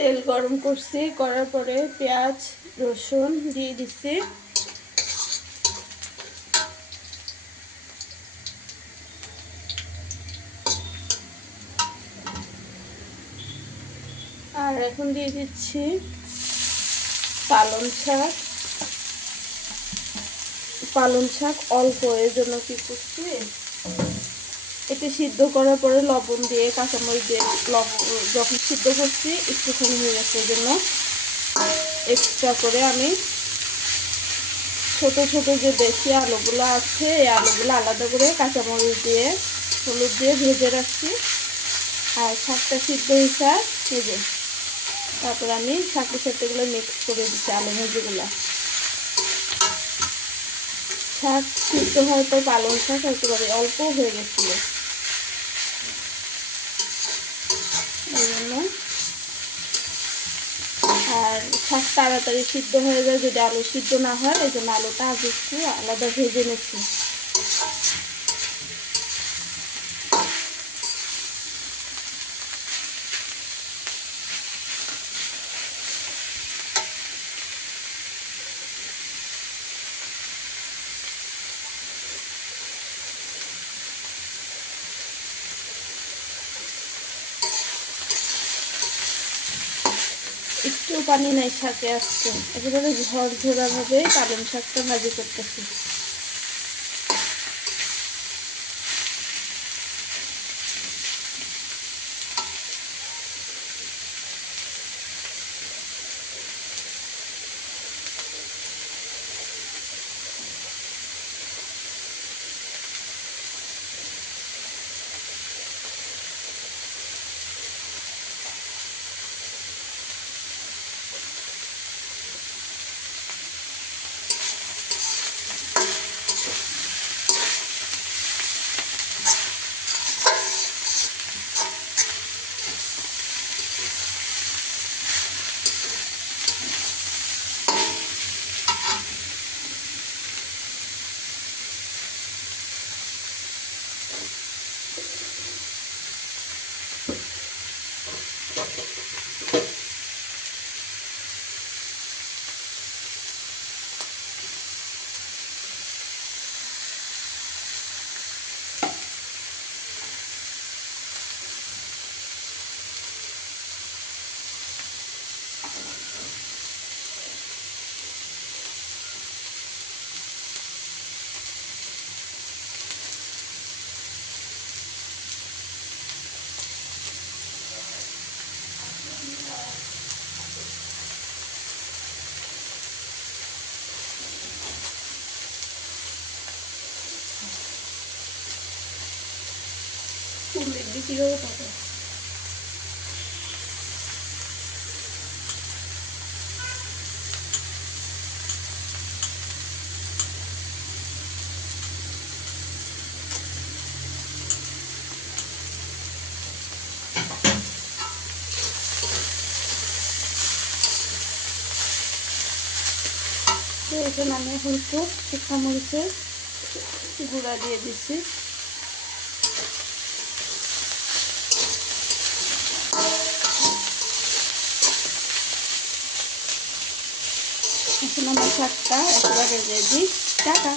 তেল গরম করছি, করার পরে পেঁয়াজ, রসুন দিয়ে দিচ্ছি। আর এখন দিয়ে দিচ্ছি পালং শাক। পালং শাক অল্প, এর জন্য কি করছি? এতে সিদ্ধ করার পরে লবণ দিয়ে, কাঁচামরিচ দিয়ে যখন সিদ্ধ করছি একটুখানি হয়ে গেছে এই জন্য। এক্সট্রা করে আমি ছোট ছোট যে দেশি আলুগুলো আছে, এই আলুগুলো আলাদা করে কাঁচামরিচ দিয়ে, হলুদ দিয়ে ভেজে রাখছি। আর শাকটা সিদ্ধ হয়েছে ভেজে তারপর আমি শাকের সাথে মিক্স করে দিচ্ছি, আলু ভেজেগুলো। শাক সিদ্ধ হয়তো পালং শাক একেবারে অল্প হয়ে গেছিল এই জন্য শাক তাড়াতাড়ি সিদ্ধ হয়ে যায় যদি আলু সিদ্ধ না হয়, এই জন্য আলুটা আগে একটু আলাদা ভেজে নিচ্ছি একটু পানি নাই শাকে আসছে একেবারে ঝরঝরাভাবে পালং শাকটা ভাজি করতেছি। এখানে আমি এখন একটু শুকনো মরিচের গুঁড়া দিয়ে দিচ্ছি। এখন আমার শাকটা একেবারে রেডি টাকা